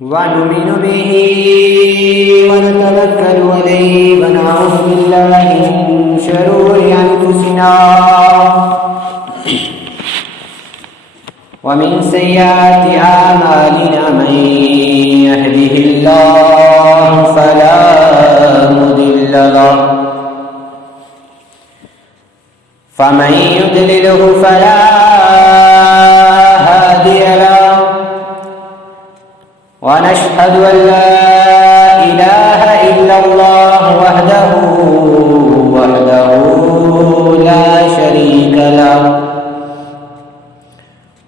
ونؤمن به ونتوكل عليه ونعوذ بالله من شرور أنفسنا ومن سيئات أعمالنا من يهده الله فلا مضل له فمن يضلله فلا هادي له ونشهد أن لا إله إلا الله وحده لا شريك له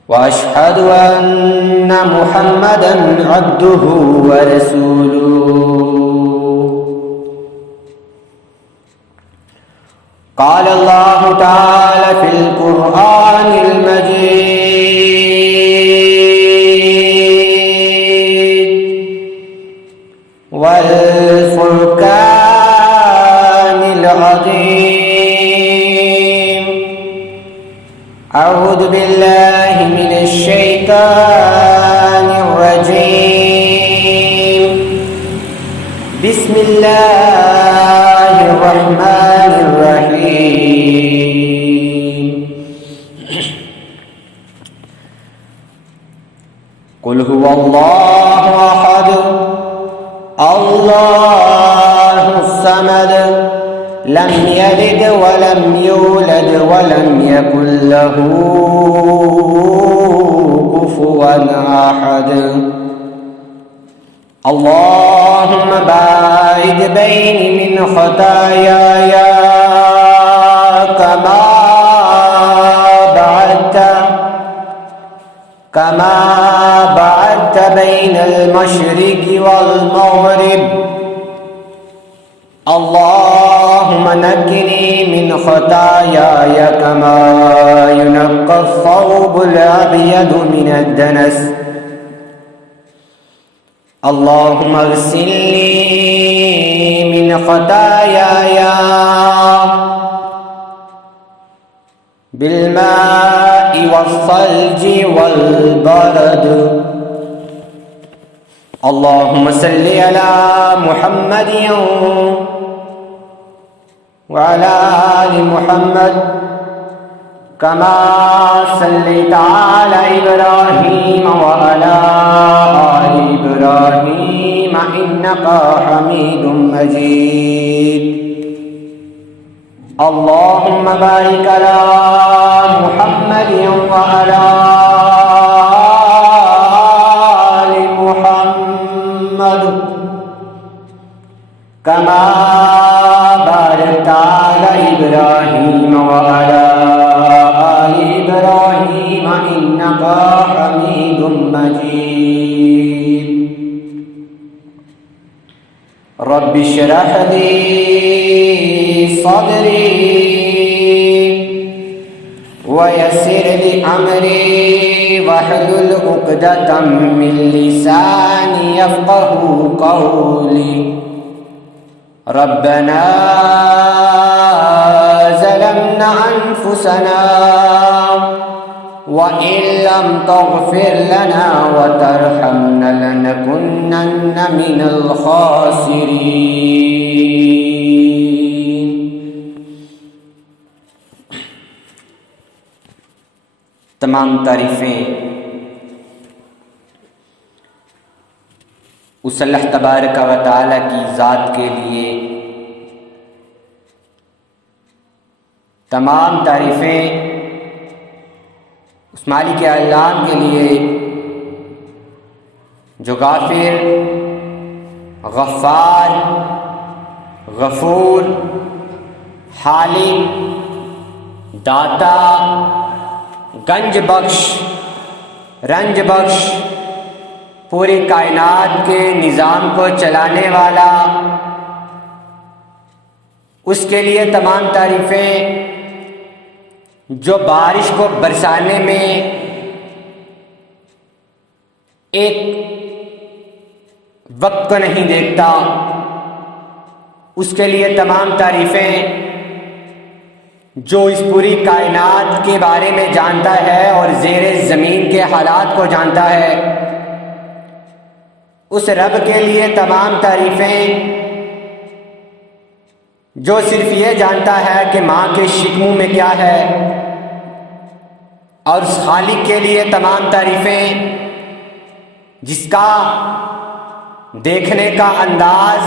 وأشهد أن محمدا عبده ورسوله قال الله تعالى في القرآن المجيد والفرقان العظيم أعوذ بالله من الشيطان الرجيم بسم الله الرحمن الرحيم قل هو الله أحد الله الصمد لم يلد ولم يولد ولم يكن له كفوا أحد اللهم باعد بيني من خطاياي كما بعدت بين المشرق والمغرب اللهم نقني من خطاياي كما ينقى الثوب الأبيض من الدنس اللهم اغسلني من خطاياي بالماء والثلج والبرد اللهم صل على محمد وعلى آل محمد كما صليت على إبراهيم وعلى آل إبراهيم إنك حميد مجيد اللهم بارك على محمد وعلى آل محمد كما باركت على إبراهيم وعلى آل إبراهيم إنك حميد مجيد رب اشرح لي صدري ويسر لي أمري واحلل عقدة من لساني يفقه قولي ربنا ظلمنا أنفسنا وإن لم تغفر لنا وترحمنا لنكونن من الخاسرين تمام تعریفیں اس اللہ تبارک و تعالی کی ذات کے لیے، تمام تعریفیں اس مالک اعلام کے لیے جو غافر، غفار، غفور، حالم، داتا، گنج بخش، رنج بخش، پوری کائنات کے نظام کو چلانے والا، اس کے لیے تمام تعریفیں جو بارش کو برسانے میں ایک وقت کو نہیں دیکھتا، اس کے لیے تمام تعریفیں جو اس پوری کائنات کے بارے میں جانتا ہے اور زیر زمین کے حالات کو جانتا ہے، اس رب کے لیے تمام تعریفیں جو صرف یہ جانتا ہے کہ ماں کے شکموں میں کیا ہے، اور اس خالق کے لیے تمام تعریفیں جس کا دیکھنے کا انداز،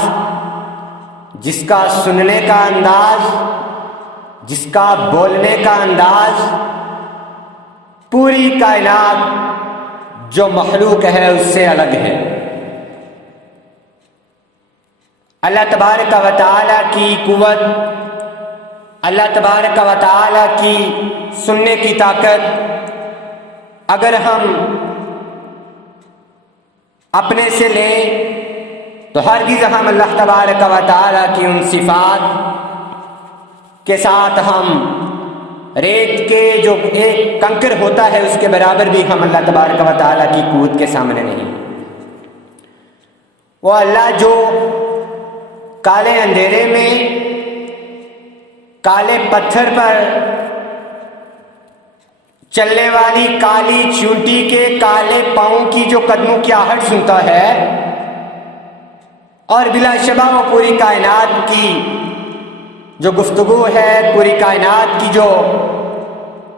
جس کا سننے کا انداز، جس کا بولنے کا انداز، پوری کائنات جو مخلوق ہے اس سے الگ ہے۔ اللہ تبارک و تعالیٰ کی قوت، اللہ تبارک و تعالیٰ کی سننے کی طاقت اگر ہم اپنے سے لیں تو ہرگز ہم اللہ تبارک و تعالیٰ کی ان صفات کے ساتھ ہم ریت کے جو ایک کنکر ہوتا ہے اس کے برابر بھی ہم اللہ تبارک و تعالیٰ کی قوت کے سامنے نہیں۔ وہ اللہ جو کالے اندھیرے میں کالے پتھر پر چلنے والی کالی چونٹی کے کالے پاؤں کی جو قدموں کی آہٹ سنتا ہے، اور بلا شبہ وہ پوری کائنات کی جو گفتگو ہے، پوری کائنات کی جو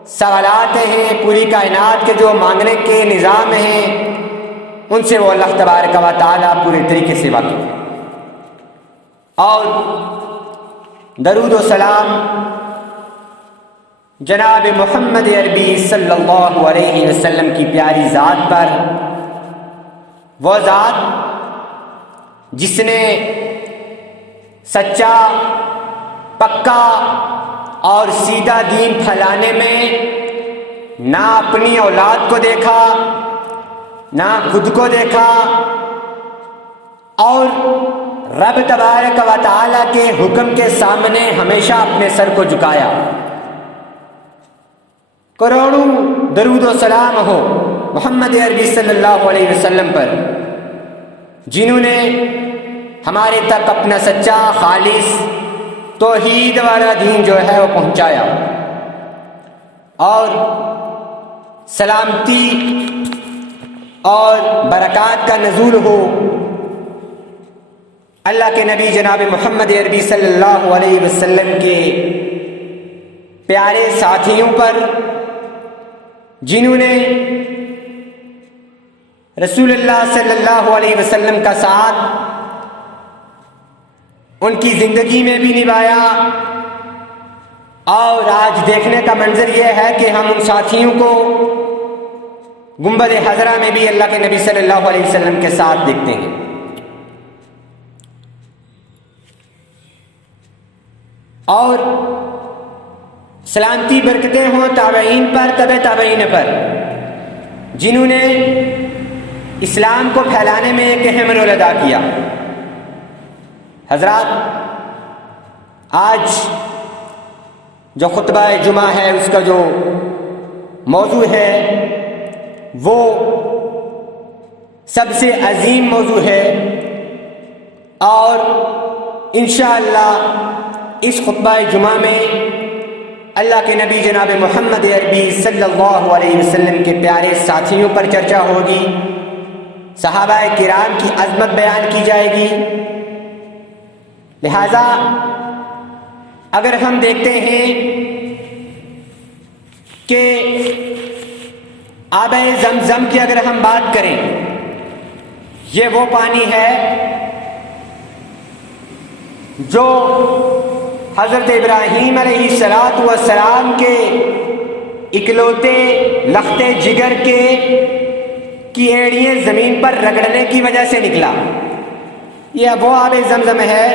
سوالات ہیں، پوری کائنات کے جو مانگنے کے نظام ہیں، ان سے وہ اللہ تبارک و تعالیٰ پورے طریقے سے واقف ہے۔ اور درود و سلام جناب محمد عربی صلی اللہ علیہ وسلم کی پیاری ذات پر، وہ ذات جس نے سچا، پکا اور سیدھا دین پھیلانے میں نہ اپنی اولاد کو دیکھا، نہ خود کو دیکھا، اور رب تبارک و تعالیٰ کے حکم کے سامنے ہمیشہ اپنے سر کو جھکایا۔ کروڑوں درود و سلام ہو محمد عربی صلی اللہ علیہ وسلم پر، جنہوں نے ہمارے تک اپنا سچا، خالص توحید والا دین جو ہے وہ پہنچایا۔ اور سلامتی اور برکات کا نزول ہو اللہ کے نبی جناب محمد عربی صلی اللہ علیہ وسلم کے پیارے ساتھیوں پر، جنہوں نے رسول اللہ صلی اللہ علیہ وسلم کا ساتھ ان کی زندگی میں بھی نبھایا۔ اور آج دیکھنے کا منظر یہ ہے کہ ہم ان ساتھیوں کو گنبد خضرا میں بھی اللہ کے نبی صلی اللہ علیہ وسلم کے ساتھ دیکھتے ہیں۔ اور سلامتی برکتیں ہوں تابعین پر، تبع تابعین پر، جنہوں نے اسلام کو پھیلانے میں ایک اہم رول ادا کیا۔ حضرات، آج جو خطبہ جمعہ ہے اس کا جو موضوع ہے وہ سب سے عظیم موضوع ہے، اور انشاءاللہ اس خطبہ جمعہ میں اللہ کے نبی جناب محمد عربی صلی اللہ علیہ وسلم کے پیارے ساتھیوں پر چرچا ہوگی، صحابہ کرام کی عظمت بیان کی جائے گی۔ لہذا اگر ہم دیکھتے ہیں کہ آب زمزم کی اگر ہم بات کریں، یہ وہ پانی ہے جو حضرت ابراہیم علیہ السلام کے اکلوتے لختے جگر کی ایڑیاں زمین پر رگڑنے کی وجہ سے نکلا۔ یہ وہ آب زمزم ہے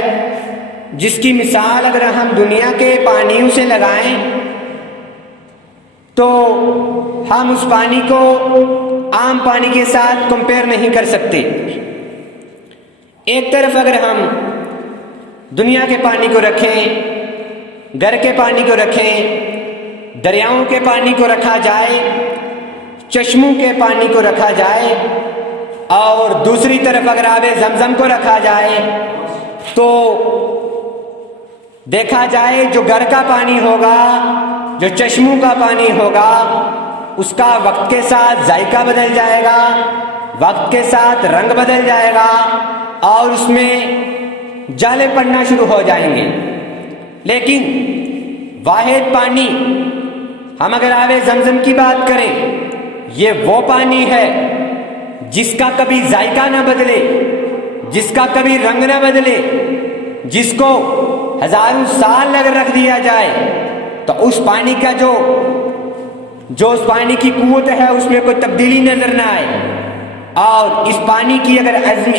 جس کی مثال اگر ہم دنیا کے پانیوں سے لگائیں تو ہم اس پانی کو عام پانی کے ساتھ کمپیئر نہیں کر سکتے۔ ایک طرف اگر ہم دنیا کے پانی کو رکھیں، گھر کے پانی کو رکھیں، دریاؤں کے پانی کو رکھا جائے، چشموں کے پانی کو رکھا جائے، اور دوسری طرف اگر آب زمزم کو رکھا جائے تو دیکھا جائے جو گھر کا پانی ہوگا، جو چشموں کا پانی ہوگا، اس کا وقت کے ساتھ ذائقہ بدل جائے گا، وقت کے ساتھ رنگ بدل جائے گا اور اس میں جالے پڑنا شروع ہو جائیں گے۔ لیکن واحد پانی، ہم اگر آب زمزم کی بات کریں، یہ وہ پانی ہے جس کا کبھی ذائقہ نہ بدلے، جس کا کبھی رنگ نہ بدلے، جس کو ہزاروں سال اگر رکھ دیا جائے تو اس پانی کا جو اس پانی کی قوت ہے اس میں کوئی تبدیلی نظر نہ آئے۔ اور اس پانی کی اگر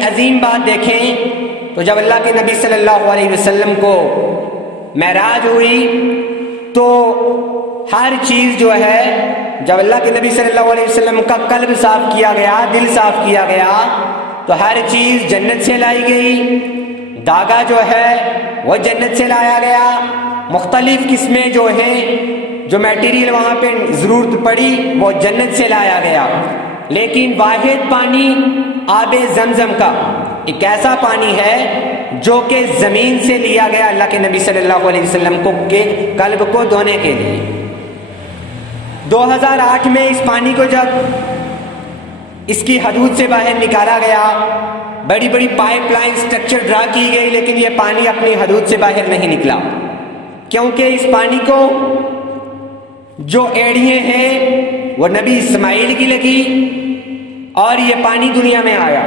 عظیم بات دیکھیں تو جب اللہ کے نبی صلی اللہ علیہ وسلم کو معراج ہوئی تو ہر چیز جو ہے، جب اللہ کے نبی صلی اللہ علیہ وسلم کا قلب صاف کیا گیا، دل صاف کیا گیا، تو ہر چیز جنت سے لائی گئی۔ داغا جو ہے وہ جنت سے لایا گیا، مختلف قسمیں جو ہیں، جو میٹیریل وہاں پہ ضرورت پڑی وہ جنت سے لایا گیا۔ لیکن واحد پانی آب زمزم کا ایک ایسا پانی ہے جو کہ زمین سے لیا گیا اللہ کے نبی صلی اللہ علیہ وسلم کو کے قلب کو دھونے کے لیے۔ 2008 میں اس پانی کو جب اس کی حدود سے باہر نکالا گیا، بڑی بڑی پائپ لائن سٹرکچر ڈرا کی گئی، لیکن یہ پانی اپنی حدود سے باہر نہیں نکلا، کیونکہ اس پانی کو جو ایڑیاں ہیں وہ نبی اسماعیل کی لگی اور یہ پانی دنیا میں آیا۔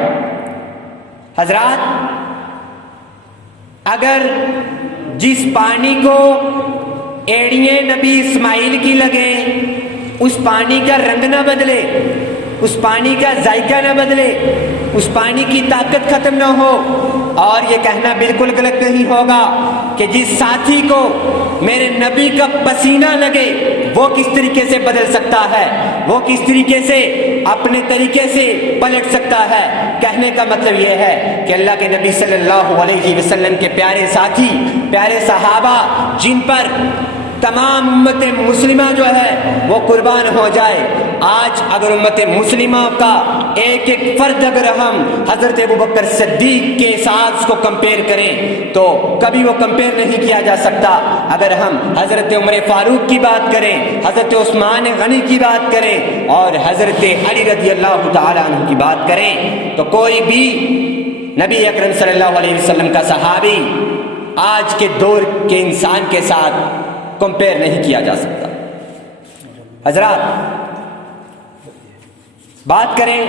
حضرات، اگر جس پانی کو ایڑیاں نبی اسماعیل کی لگیں، اس پانی کا رنگ نہ بدلے، اس پانی کا ذائقہ نہ بدلے، اس پانی کی طاقت ختم نہ ہو، اور یہ کہنا بالکل غلط نہیں ہوگا کہ جس ساتھی کو میرے نبی کا پسینہ لگے وہ کس طریقے سے بدل سکتا ہے، وہ کس طریقے سے اپنے طریقے سے پلٹ سکتا ہے۔ کہنے کا مطلب یہ ہے کہ اللہ کے نبی صلی اللہ علیہ وسلم کے پیارے ساتھی، پیارے صحابہ، جن پر تمام امت مسلمہ جو ہے وہ قربان ہو جائے، آج اگر امت مسلمہ کا ایک ایک فرد اگر ہم حضرت ابوبکر صدیق کے ساتھ کو کمپیئر کریں تو کبھی وہ کمپیئر نہیں کیا جا سکتا۔ اگر ہم حضرت عمر فاروق کی بات کریں، حضرت عثمان غنی کی بات کریں اور حضرت علی رضی اللہ تعالیٰ عنہ کی بات کریں تو کوئی بھی نبی اکرم صلی اللہ علیہ وسلم کا صحابی آج کے دور کے انسان کے ساتھ کمپیئر نہیں کیا جا سکتا۔ حضرات، بات کریں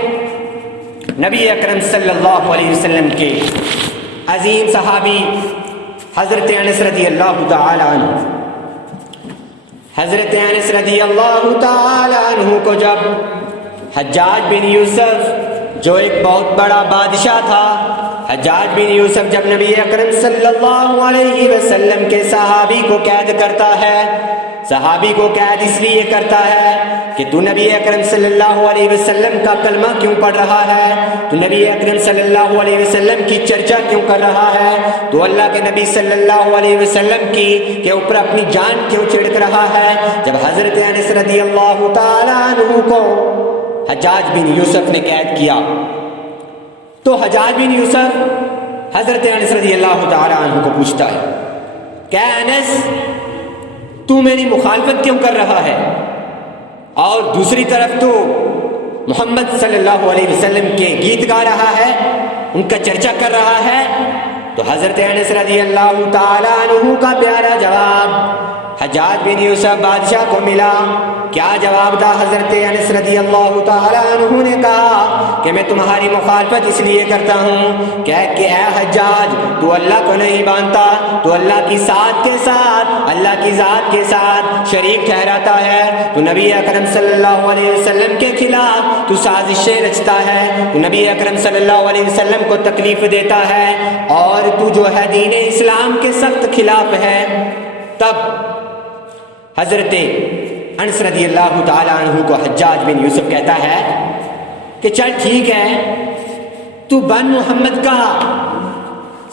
نبی اکرم صلی اللہ علیہ وسلم کے عظیم صحابی حضرت انس رضی اللہ تعالی عنہ۔ حضرت انس رضی اللہ تعالی عنہ کو جب حجاج بن یوسف، جو ایک بہت بڑا بادشاہ تھا، حجاج بن یوسف جب نبی اکرم صلی اللہ علیہ وسلم کے صحابی کو قید کرتا ہے، صحابی کو قید اس لیے کرتا ہے کہ تو نبی اکرم صلی اللہ علیہ وسلم کا کلمہ کیوں پڑھ رہا ہے، تو نبی اکرم صلی اللہ علیہ وسلم کی چرچا کیوں کر رہا ہے، تو اللہ کے نبی صلی اللہ علیہ وسلم کی کے اوپر اپنی جان کیوں چھڑک رہا ہے۔ جب حضرت انس رضی اللہ تعالی عنہ کو حجاج بن یوسف نے قید کیا تو حجاج بن یوسف حضرت انس رضی اللہ تعالی عنہ کو پوچھتا ہے کہ انس، تو میری مخالفت کیوں کر رہا ہے، اور دوسری طرف تو محمد صلی اللہ علیہ وسلم کے گیت گا رہا ہے، ان کا چرچا کر رہا ہے۔ تو حضرت انس رضی اللہ تعالی عنہ کا پیارا جواب حجاج بن یوسف بادشاہ کو ملا۔ کیا جواب تھا حضرت انس رضی اللہ تعالی عنہ نے کہا کہ میں تمہاری مخالفت اس لیے کرتا ہوں کہ اے حجاج، تو اللہ کو نہیں مانتا، تو اللہ کی ذات کے ساتھ، اللہ کی ذات کے ساتھ شریک ٹھہراتا ہے، تو نبی اکرم صلی اللہ علیہ وسلم کے خلاف تو سازشیں رچتا ہے، تو نبی اکرم صلی اللہ علیہ وسلم کو تکلیف دیتا ہے، اور تو جو ہے دین اسلام کے سخت خلاف ہے۔ تب حضرت انس رضی اللہ تعالی عنہ کو حجاج بن یوسف کہتا ہے کہ چل ٹھیک ہے، تو بن محمد کا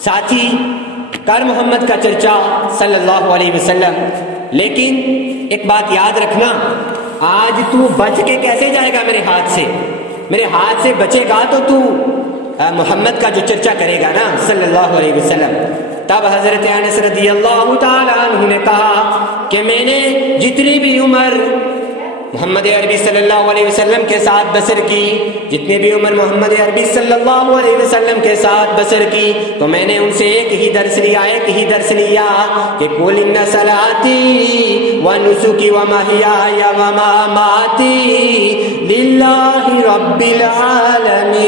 ساتھی، کر محمد کا چرچا صلی اللہ علیہ وسلم، لیکن ایک بات یاد رکھنا، آج تو بچ کے کیسے جائے گا میرے ہاتھ سے، میرے ہاتھ سے بچے گا تو محمد کا جو چرچا کرے گا نا صلی اللہ علیہ وسلم۔ تب حضرت انس رضی اللہ تعالی عنہ نے کہا کہ میں نے جتنی بھی عمر محمد عربی صلی اللہ علیہ وسلم کے ساتھ بسر کی، جتنے بھی عمر محمد عربی صلی اللہ علیہ وسلم کے ساتھ بسر کی، تو میں نے ان سے ایک ہی درس لیا کہ قل ان صلاتی ونسکی ومحیای ومماتی للہ رب العالمین،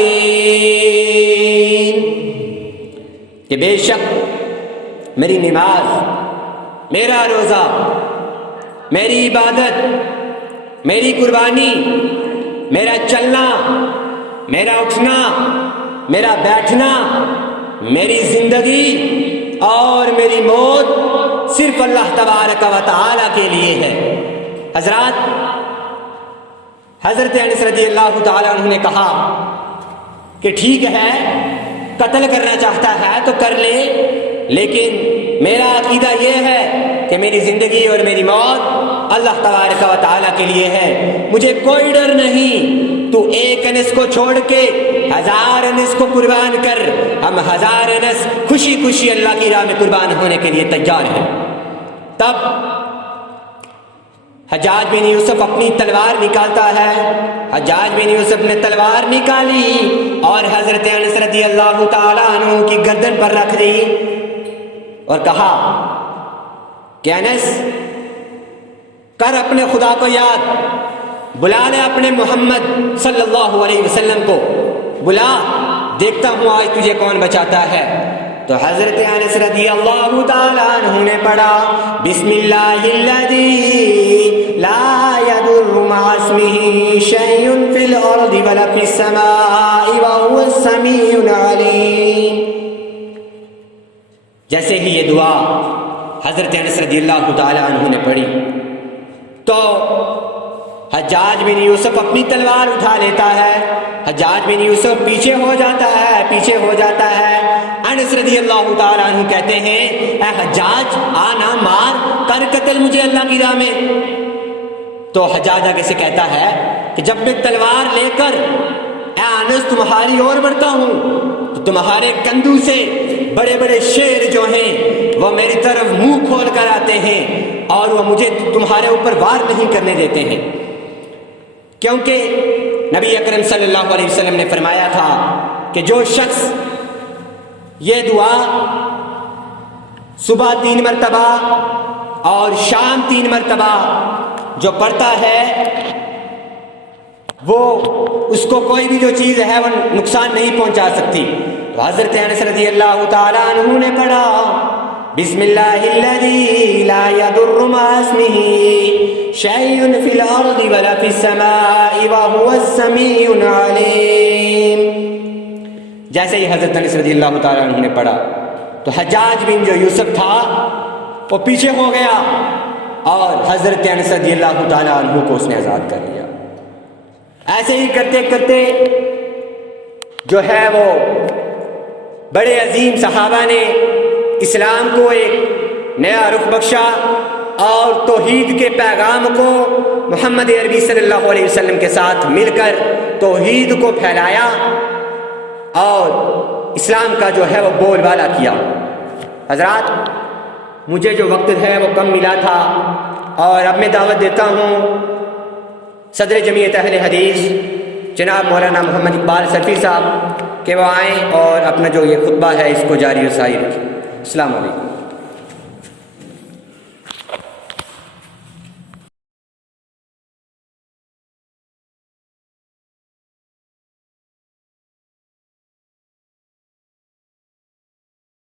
کہ بے شک میری نماز، میرا روزہ، میری عبادت، میری قربانی، میرا چلنا، میرا اٹھنا، میرا بیٹھنا، میری زندگی اور میری موت صرف اللہ تبارک و تعالی کے لیے ہے۔ حضرت انس رضی اللہ تعالی عنہ نے کہا کہ ٹھیک ہے، قتل کرنا چاہتا ہے تو کر لے، لیکن میرا عقیدہ یہ ہے کہ میری زندگی اور میری موت اللہ تبارک و تعالیٰ کے لیے ہے، مجھے کوئی ڈر نہیں، تو ایک انس کو چھوڑ کے 1000 انس کو قربان کر، ہم 1000 انس خوشی خوشی اللہ کی راہ میں قربان ہونے کے لیے تیار ہیں۔ تب حجاج بن یوسف اپنی تلوار نکالتا ہے، حجاج بن یوسف نے تلوار نکالی اور حضرت انس رضی اللہ تعالیٰ عنہ کی گردن پر رکھ دی اور کہا کہ انس، کر اپنے خدا کو یاد، بلا لے اپنے محمد صلی اللہ علیہ وسلم کو، بلا، دیکھتا ہوں آج تجھے کون بچاتا ہے۔ تو حضرت انس رضی اللہ تعالیٰ عنہ نے پڑھا بسم اللہ الذی لا یضر مع اسمہ شیء فی الارض ولا فی السماء وہو السمیع العلیم۔ جیسے ہی یہ دعا حضرت انس رضی اللہ تعالیٰ عنہ نے پڑھی تو حجاج بن یوسف اپنی تلوار اٹھا لیتا ہے، حجاج بن یوسف پیچھے ہو جاتا ہے۔ انس رضی اللہ تعالیٰ عنہ کہتے ہیں اے حجاج، آنا مار، کر قتل مجھے اللہ کی راہ میں۔ تو حجاج آگے سے کہتا ہے کہ جب میں تلوار لے کر اے انس تمہاری اور بڑھتا ہوں تو تمہارے کندھوں سے بڑے بڑے شیر جو ہیں وہ میری طرف منہ کھول کر آتے ہیں اور وہ مجھے تمہارے اوپر وار نہیں کرنے دیتے ہیں، کیونکہ نبی اکرم صلی اللہ علیہ وسلم نے فرمایا تھا کہ جو شخص یہ دعا صبح 3 مرتبہ اور شام 3 مرتبہ جو پڑھتا ہے وہ اس کو کوئی بھی جو چیز ہے وہ نقصان نہیں پہنچا سکتی۔ تو حضرت انس رضی اللہ تعالیٰ عنہ نے پڑھا بسم اللہ الذی لا یضر مع اسمہ شیء فی الارض ولا فی السماء وہو السمیع العلیم۔ جیسے ہی حضرت انس رضی اللہ تعالیٰ عنہ نے پڑھا تو حجاج بن جو یوسف تھا وہ پیچھے ہو گیا اور حضرت انس رضی اللہ تعالیٰ عنہ کو اس نے آزاد کر لیا۔ ایسے ہی کرتے کرتے جو ہے وہ بڑے عظیم صحابہ نے اسلام کو ایک نیا رخ بخشا اور توحید کے پیغام کو محمد عربی صلی اللہ علیہ وسلم کے ساتھ مل کر توحید کو پھیلایا اور اسلام کا جو ہے وہ بول بالا کیا۔ حضرات، مجھے جو وقت ہے وہ کم ملا تھا اور اب میں دعوت دیتا ہوں صدر جمعیت اہل حدیث جناب مولانا محمد اقبال سلفی صاحب کہ وہ آئیں اور اپنا جو یہ خطبہ ہے اس کو جاری و ساری رکھیں۔ السلام علیکم۔